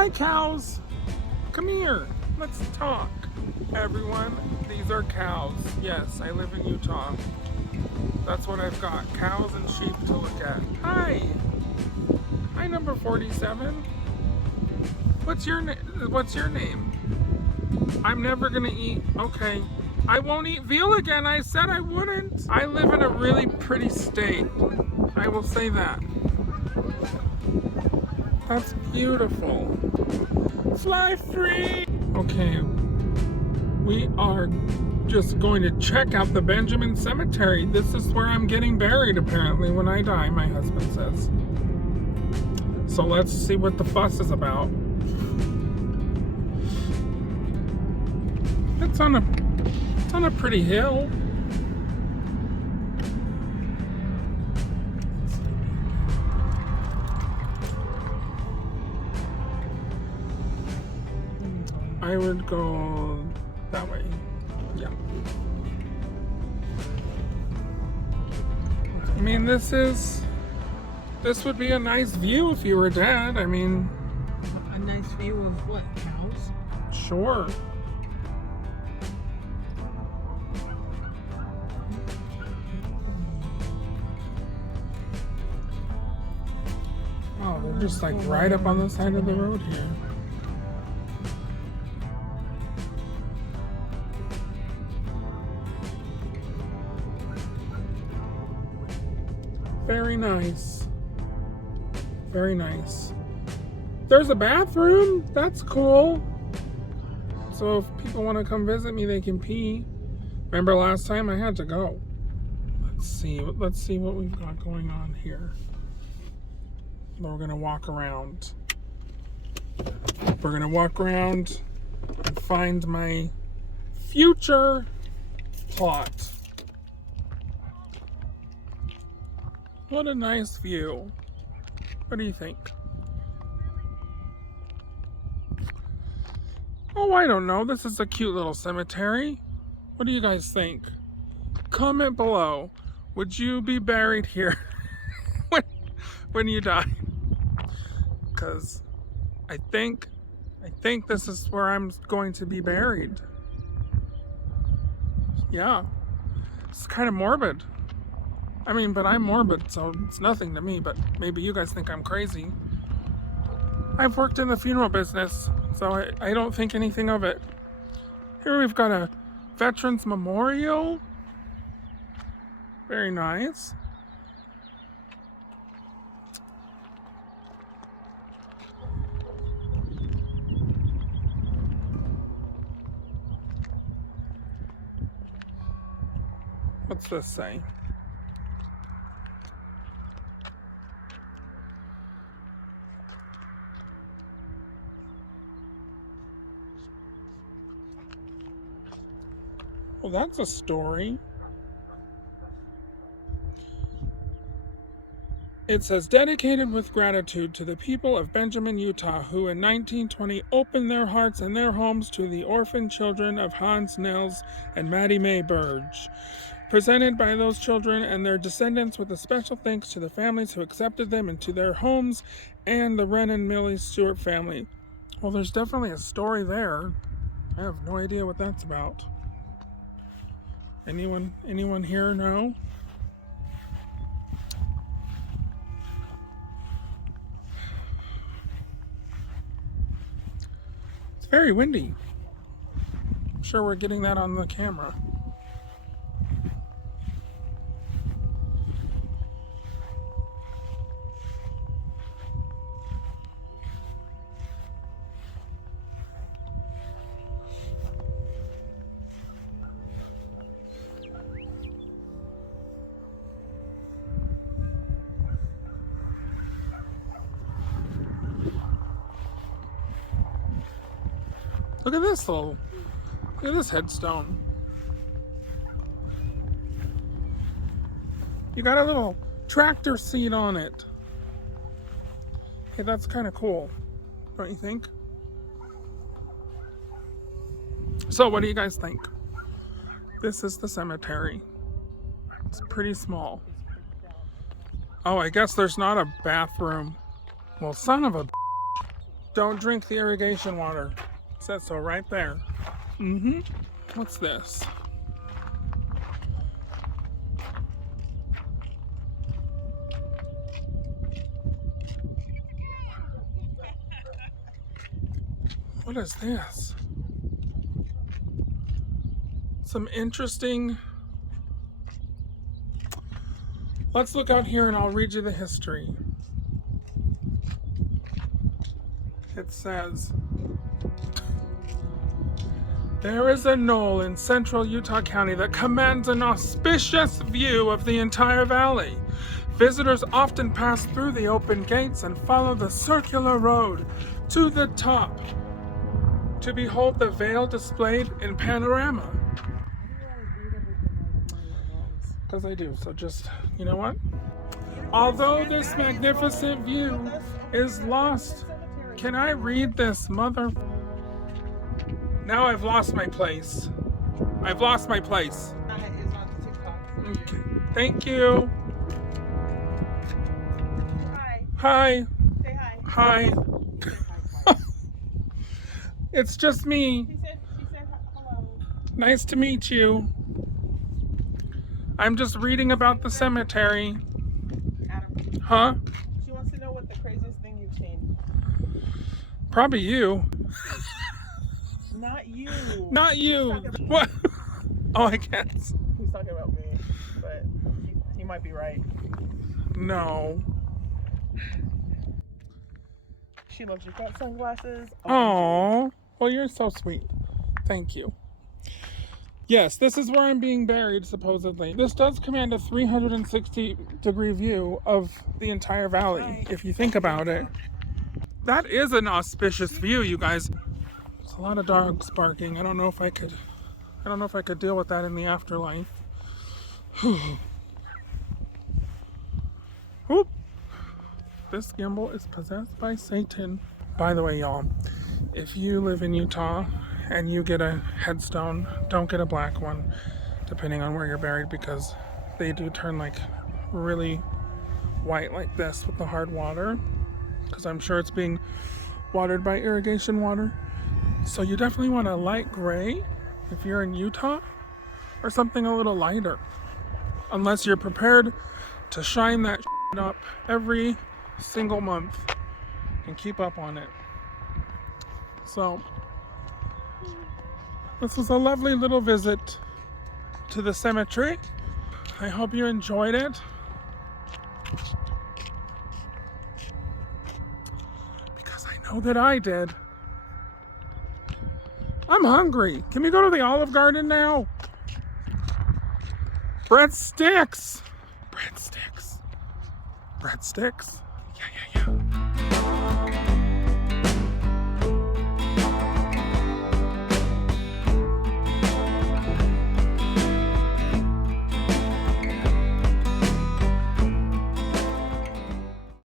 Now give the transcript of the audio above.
Hi, cows. Come here. Let's talk. Everyone, these are cows. Yes, I live in Utah. That's what I've got. Cows and sheep to look at. Hi. Hi, number 47. What's your name? I'm never gonna eat. Okay. I won't eat veal again. I said I wouldn't. I live in a really pretty state. I will say that. That's beautiful. Fly free. Okay. We are just going to check out the Benjamin Cemetery. This is where I'm getting buried apparently when I die, my husband says. So let's see what the fuss is about. It's on a pretty hill. I would go that way. Yeah. I mean, this would be a nice view if you were dead. I mean, a nice view of what? Cows? Sure. Oh, they're just like right up on the side of the road here. Very nice. Very nice. There's a bathroom. That's cool. So if people want to come visit me, they can pee. Remember last time I had to go. Let's see what we've got going on here. We're gonna walk around. We're gonna walk around and find my future plot. What a nice view. What do you think? Oh, I don't know. This is a cute little cemetery. What do you guys think? Comment below. Would you be buried here when you die? Because I think this is where I'm going to be buried. Yeah. It's kind of morbid. I mean, but I'm morbid, so it's nothing to me, but maybe you guys think I'm crazy. I've worked in the funeral business, so I don't think anything of it. Here we've got a Veterans Memorial. Very nice. What's this say? Well, that's a story. It says, dedicated with gratitude to the people of Benjamin, Utah, who in 1920 opened their hearts and their homes to the orphan children of Hans Nels and Maddie Mae Burge. Presented by those children and their descendants with a special thanks to the families who accepted them into their homes and the Wren and Millie Stewart family. Well, there's definitely a story there. I have no idea what that's about. Anyone here know? It's very windy. I'm sure we're getting that on the camera. Look at this headstone. You got a little tractor seat on it. Hey, that's kind of cool, don't you think? So what do you guys think? This is the cemetery. It's pretty small. Oh, I guess there's not a bathroom. Well, son of a... Don't drink the irrigation water. It says so right there. Mm-hmm. What's this? What is this? Some interesting... Let's look out here and I'll read you the history. It says, there is a knoll in central Utah County that commands an auspicious view of the entire valley. Visitors often pass through the open gates and follow the circular road to the top to behold the vale displayed in panorama. Because I do, so just, you know what? Although this magnificent view is lost, can I read this, mother? Now I've lost my place. I've lost my place. Okay. Thank you. Hi. Hi. Say hi. Hi. It's just me. She said hello. Nice to meet you. I'm just reading about the cemetery. Adam. Huh? She wants to know what the craziest thing you've seen. Probably you. Not you. Not you. What? Oh, I guess. He's talking about me, but he might be right. No. She loves your got sunglasses. Oh, well, you're so sweet. Thank you. Yes, this is where I'm being buried, supposedly. This does command a 360-degree view of the entire valley, if you think about it. That is an auspicious view, you guys. There's a lot of dogs barking. I don't know if I could deal with that in the afterlife. Whoop. This gimbal is possessed by Satan. By the way, y'all, if you live in Utah and you get a headstone, don't get a black one, depending on where you're buried, because they do turn like really white like this with the hard water, because I'm sure it's being watered by irrigation water. So you definitely want a light gray if you're in Utah, or something a little lighter, unless you're prepared to shine that up every single month and keep up on it. So this was a lovely little visit to the cemetery. I hope you enjoyed it, because I know that I did. I'm hungry. Can we go to the Olive Garden now? Breadsticks. Breadsticks. Breadsticks. Yeah.